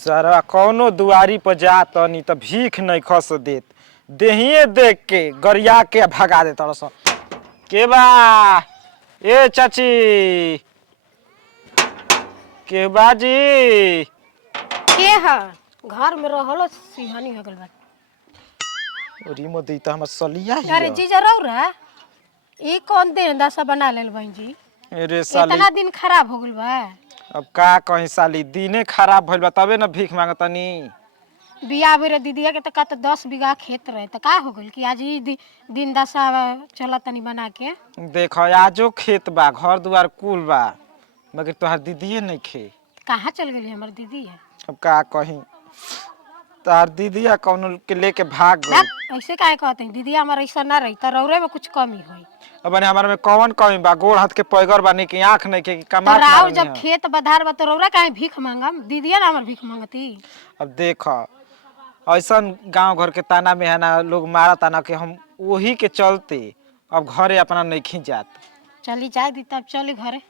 सारा कौनो दुआरी पर जा तनी त भीख नहीं खस देत। देहिए देख के गरिया के भगा दे तरस। के बा ए चाची के बाजी के ह घर में रहलो सिहानी हो गल बा। ओरी मोदी त हमर सलिया अरे हिय। जीजा रौरा ई कौन दिन दशा बना लेल बहन जी। अरे साली इतना दिन खराब हो गल बा। अब का कहीं साली दिने खराब भइल बा तबे न भीख मांगतनी। बिया बेरे दीदिया के त 10 बीघा खेत रहे त का हो गल कि आज ई दिन दशा चलत तनी बना के। देख आजो खेत बा घर दुआर कुल बा मगर तोहार दीदीए नहीं खे। कहाँ चल गई हमर दीदी है। अब का कहीं तोहार दीदिया कौनो के लेके भाग गई। ऐसे काहे कहते हैं दीदी हमारा ऐसा ना रही त रौरे में कुछ कमी होई। अब हमारे में कौन कमी बा गोड़ हाथ के पैगर बानी की आंख नहीं के तो कमात राव मारनी जब है। खेत बधार बा तो रौरा काहे भीख मांगम दीदिया ना हमर भीख मांगती। अब देख ऐसा गांव घर के ताना में है ना लोग मारा ताना के हम वही के चलते अब घरे अपना नहीं खींच जात। चली जाए दी तब चली घरे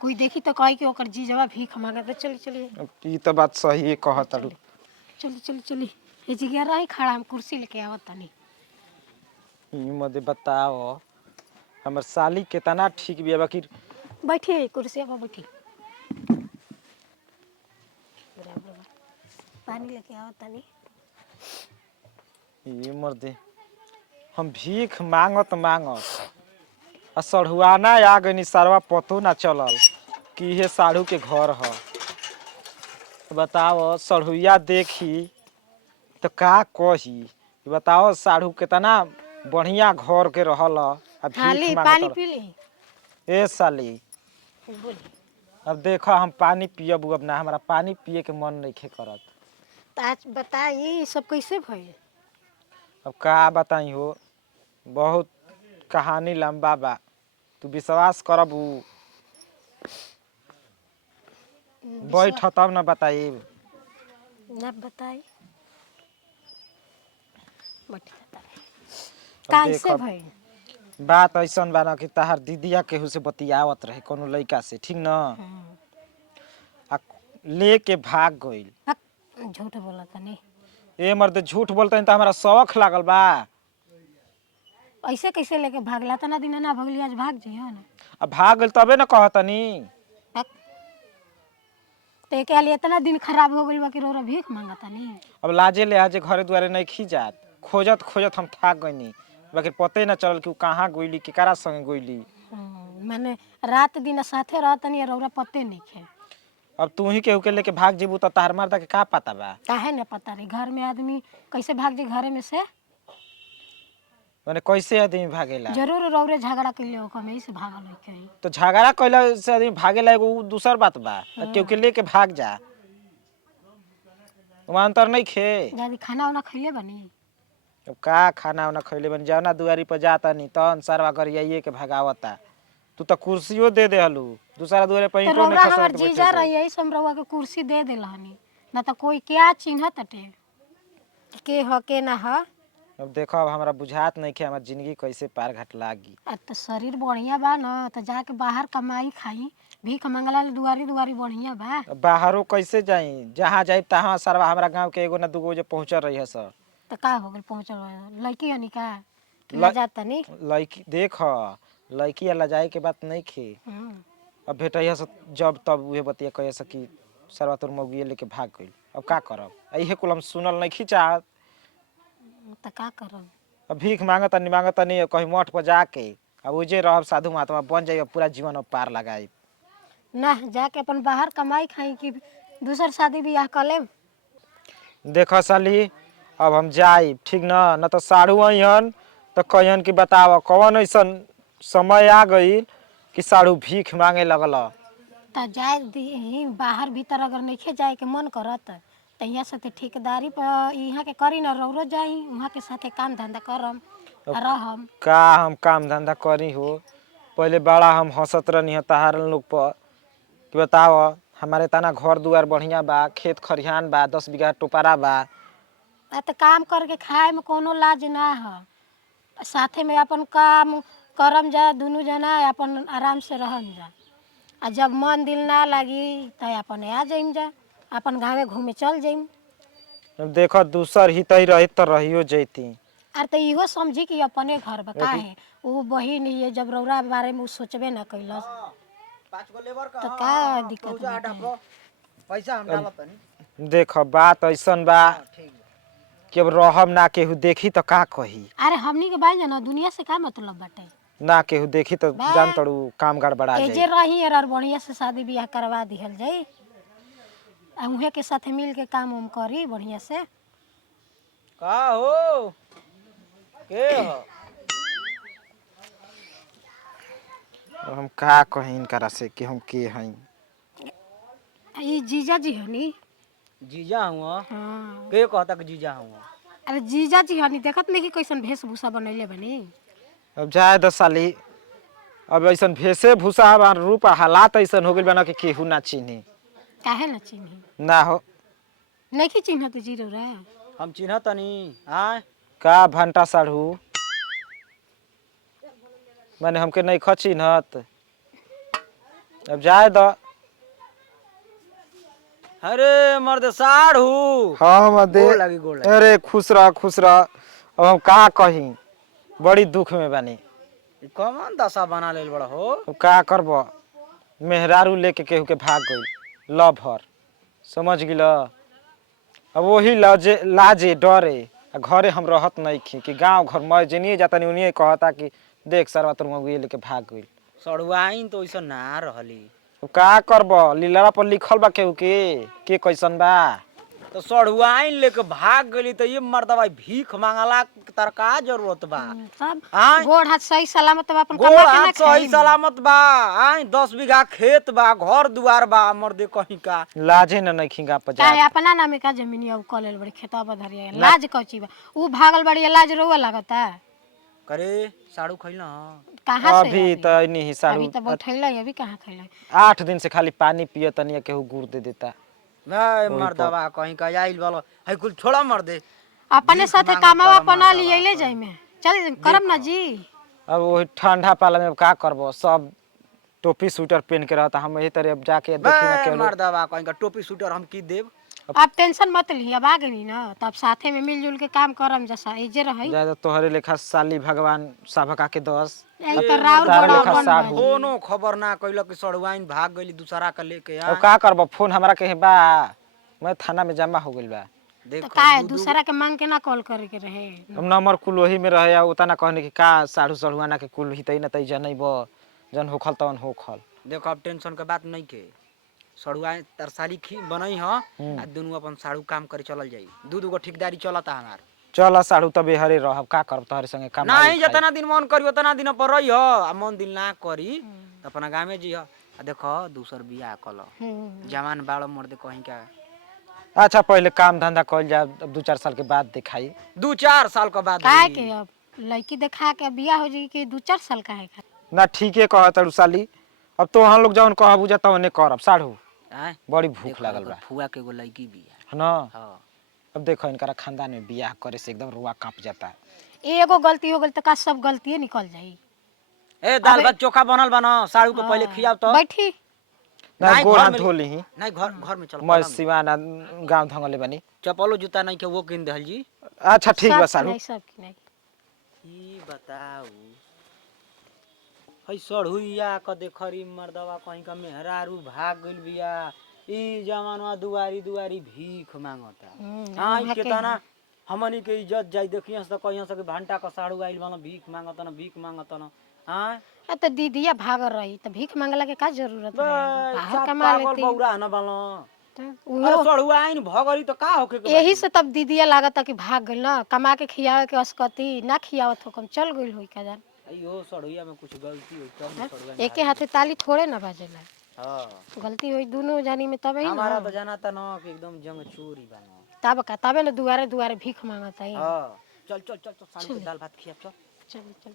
कोई देखी तो कही कि ओकर जीजवा भीख मांगत चली चली अब ई तो बात सही कहत तारू। चली चली चली ये जगह रही खड़ा हम कुर्सी लेके आवत तनी। ई मदे बताओ हमर साली केतना ठीक बिया बाकी बैठी कुर्सी पर बैठी पानी लेके आवत तनी। ई मर्दे हम भीख मांगत मांगत आ सढ़ुआना आ गनी सारवा पतो ना चलल कि ये साढ़ू के घर ह। बताओ सढ़ुइया देखी तो का कही। बताओ साढ़ू केतना बढ़िया घर के रहल आ भीख पानी मांगत। पी ली ए साली बोली अब देखो हम पानी पियब अब ना हमारा पानी पिए के मन नहीं खे करत। तो आज बताई सब कैसे भइल। अब का बताई हो बहुत कहानी लंबा बा तू विश्वास करबू बैठ तब न बताई। ना बताई अब कैसे देख भइल। बात ऐसन बा न कि तहार दीदिया केहू से बतियावत रहे कोनो लड़का से ठीक न आ लेके भाग गइल। झूठ बोला तनी। ए मर्द झूठ बोलते तो हमारा शौक लागल बा। ऐसे कैसे लेके भागला तना दिन ना भगली आज भाग जइयो ना। अब भाग गइल तबे न कहतनी। ते के लिए इतना दिन खराब हो गइल बा कि रोरा भीख मांगतानी। अब लाजे ले आजे घरे द्वारे नहीं खी जात खोजत खोजत हम थाक गइनी बाकी पते न चलल कि कहाँ गइली केकरा संगे गइली। माने रात दिन साथे रहतनी रोरा पते नहीं खे। अब तू ही केहू के लेके भाग जेबू तो तार मर्दा के का पता बा। काहे न पता रही घर में आदमी कैसे भाग जाए घरे में से। माने कैसे आदमी भागेला। जरूर रौरे झगड़ा कइले हो कमे से भागल हो कहीं। तो झगड़ा कइला से आदमी भागेला एगो दूसर बात बा केहू के लेके भाग जा वहाँ अंतर नहीं खे। दादी खाना वाना खइले बनी। अब का खाना वाना खइले बन जाना दुआरी पर जाता नहीं तन सरवा गरियाइए के भगावता। तू तो कुर्सियों दे देहलू दूसरा दुआरे पर तो ईंटो नहीं रौरा खसा हमर के जीजा बैठे। रही है समरवा के कुर्सी दे देलहनी ना तो कोई क्या चिन्हत अटे के ह के ना ह। अब देखो अब हमारा बुझात नहीं खे हमार जिंदगी कैसे पार घाट लागी। तो शरीर बढ़िया बा न तो जाके बाहर कमाई खाई भीख मंगला दुआरी दुआरी बढ़िया बा। बाहरों कैसे जाई जहाँ जाई तहाँ सरवा हमारा गांव के एगो ना दूगो जो पहुँचल रही है सर। तो का हो गल पहुँचल लड़की हनी का ले जाता नहीं। लड़की देख लड़की अला जाए के बात नहीं खे। अब भेटैया से जब तब उहे बतिया कहे से कि सरवा तोर मौगिए लेके भाग गइल अब का करब इहे कुल हम सुनल नहीं खींचा। तो का करब अब भीख मांगतनी मांगतनी कहीं मठ पर जाके अब उजे रहब साधु महात्मा बन जाइए पूरा जीवन अब पार लगाई। ना जाके अपन बाहर कमाई खाई कि दूसर शादी ब्याह कर लेम। देख साली अब हम जाई ठीक न तो साढ़ू अहन तो कहन कि बताव कौन ऐसा समय आ गई कि साढ़ू भीख मांगे लगल। तो जाए दी बाहर भीतर अगर नहीं जाए के मन करत तो यहाँ से ठेकेदारी पर यहाँ के करी न रौरो जाई वहाँ के साथे काम धंधा करम रहम। का हम काम धंधा करी हो पहले बड़ा हम हंसत रहनी तहार लोग पर कि बताव हमारे तना घर दुआर बढ़िया बा खेत खरिहान बा 10 बीघा टोपरा बा। तो काम करके खाए में कोनो लाज ना है साथे में अपन काम करम जा दोनों जना अपन आराम से रहम जा आ जब मन दिल ना लगी तो अपन आ जाइम जा अपन गाँवे घूमे चल जाइम। देखो दूसर ही तही रही तो रहियो जैती। अरे तो इहो समझी कि अपने घर बा काहे वो बहिन ये जब रौरा बारे में उ सोचबे ना कैलस तो का दिक्कत बाटे। पैसा हम डालत तनी। देखो बात ऐसन बा कि अब रहब ना केहू देखी तो का कही। अरे हमनी के भाई ना दुनिया से का मतलब बाटे। ना केहू देखी तो जान तड़ू काम गड़बड़ा एजे जाई। रही और बढ़िया से शादी ब्याह करवा दिहल जाई। उहे के साथे मिल के काम उम करी बढ़िया से। का हो के हो अब हम का कहीं इनकरा से कि हम के हई। ई जीजा जी हनी। जीजा हुआ हाँ के कहता कि जीजा हुआ। अरे जीजा जी हनी देखत नहीं कि कैसन वेशभूषा बनैले बनी। अब जाए 10 साली अब ऐसन भेसे भूसा बा रूप हालात ऐसन हो गइल बा ना कि केहू ना चिन्ही। काहे ना चिन्ही ना हो नहीं कि चिन्हत जीरो रे। हम चिन्ह तनी आय का भंटा साढ़ू माने हमके नहीं ख चिन्हत। अब जाए द। अरे मर्द साढ़ू हाँ दे गोड़ लगी गोड़ लगी। अरे खुश रह खुश रह। अब हम का कहीं बड़ी दुख में बानी। ई कौन दशा बना लेल बड़ा हो। अब का करब मेहरारू लेके केहू के भाग गई लभर समझ गिल। अब वही लाजे डरे आ घरे हम रहत नहीं खी कि गांव घर मैं जनिए जाता नहीं उन्हीं कहता कि देख सरवा तोर मगुए लेके भाग गई। सड़ुआइन तो ऐसा ना रहली। अब का करब लीलड़ा पर लिखल बा केहू के कैसन बा। तो सड़ुआइन लेके भाग गली तो ये मर्दवा भीख मांगला तर का जरूरत बा। सब आय गोड़ हाथ सही सलामत बा अपन गोड़ कमा के ना हाथ सही खाई। सलामत बा। आय 10 बीघा खेत बा घर दुआर बा मर्दे कहीं का। लाजे न नहीं खींगा पर चाहे जा। अपना नामे का जमीन अब कॉलेल बड़ी खेतवा बधरिया लाज कौची बा। ऊ भागल बड़ी लाज रोवा लागता। करे साड़ू खइल न कहाँ से अभी तो नहीं अभी साड़ू तो बैठैला अभी कहाँ खैला। 8 दिन से खाली पानी पिए तनिया केहू गुड़ दे देता। मैं मर्दवा कहीं का आइल वालो है कुल छोड़ा मर दे। अपने भीख साथे मांगत कामवा तारा बना मर्दवा लिये जाई में चल करम ना जी। अब वही ठंडा पाला में का करब सब टोपी स्वेटर पहन के रहता। हम यही तरह अब जाके देखी ना बे केहू। मर्दवा कहीं का टोपी सूटर हम की देब। अब टेंशन मत ली अब आ गई ना तब साथे में मिलजुल के काम करम जैसा एजे रही। ज्यादा तोहरे लेखा साली भगवान सबका के 10 यही तो राउर तारा बड़ा लेखा बन साढ़ू। बा। कोनो खबर ना कइल कि सड़ुआइन भाग गइली दूसरा का लेके अब आ। का करब फोन हमरा के बा मैं थाना में जमा हो गइल बा। तो देखो का है दूसरा के मांग के ना कॉल करे के रहे। अब नंबर कुल वही में रहे उतना कहने कि का साढ़ू सढ़ुआना के कुल ही तई न तई जनैब जन होखल तवन होखल। देखो अब टेंशन के बात नहीं के सड़ुआइन तरसाली खी बनई ह आ दुनु अपन साड़ू काम करे चलल जाई। दू गो ठेकेदारी चलता हमार। चल साढ़ू तबे हरे रहब का करब तोहरे संगे काम नहीं जितना दिन मन करी उतना दिन पर रही हो आ मन दिन ना करी तो अपना गाँव में जी आ देखो दूसर बियाह कल जवान बाड़ मर्दे कहीं का। अच्छा पहले काम धंधा कइल जा अब 2-4 साल के बाद दिखाई। 2-4 साल के बाद काहे होई। के अब लड़की देखा के बियाह हो जाई कि 2-4 साल का है। ना ठीके कह तड़ू साली अब तो हम लोग जवन कहबू जा तवने करब साढ़ू आय बड़ी भूख देखो लागल एगो बा फुआ के एगो लड़की बिया। है ना। हाँ अब देखो इनकरा खानदान में बियाह करे से एकदम रुआ कांप जाता। एगो गलती हो गई तो का सब गलतिए निकल जाई। ए दाल भात चोखा बनल बना साड़ू के पहले खियाव तो। बैठी ना नहीं, गोड़ घर हाथ में- धो लीही। नहीं घर में चल मैं सिवाना गांव धंगले बनी। चप्पलो जूता नहीं के वो किन दहल जी। अच्छा ठीक बा साढ़ू। सब की नहीं ई बताऊ हई सड़हुइया क देखरी मर्दवा कहीं का मेहरारू भाग गइल बिया। ई जमानवा दुआरी दुआरी भीख मांगता। हाँ वहाँ के केतना हमनी के इज्जत जाई देखियन त कहियन से कि भंटा क साड़ू आइल बन भीख मांगतन। हाँ तो दीदिया भाग रही तो भीख मांगला के का जरूरत बे रहे बाहर सब कमा पागल लेती। बौरा न बालो। तो अरे उहो सड़ुआइन भगरी तो का होके के यही से तब दीदिया लागत कि भाग गइल ना कमा के खियावे के असकती ना खियावत हो कम चल गइल होई का जान। अयो सड़ुइया में कुछ गलती होई तब न सड़ुआइन एके हाथे ताली थोड़े ना बाजेला। हां गलती हुई दोनों जानी में तब ही हमारा ना तो जाना था न कि एकदम जंग चोरी बानो। तब का तबे ना दुआरे दुआरे भीख मांगत है। हाँ चल साड़ू के दाल भात खिया चल। चल चल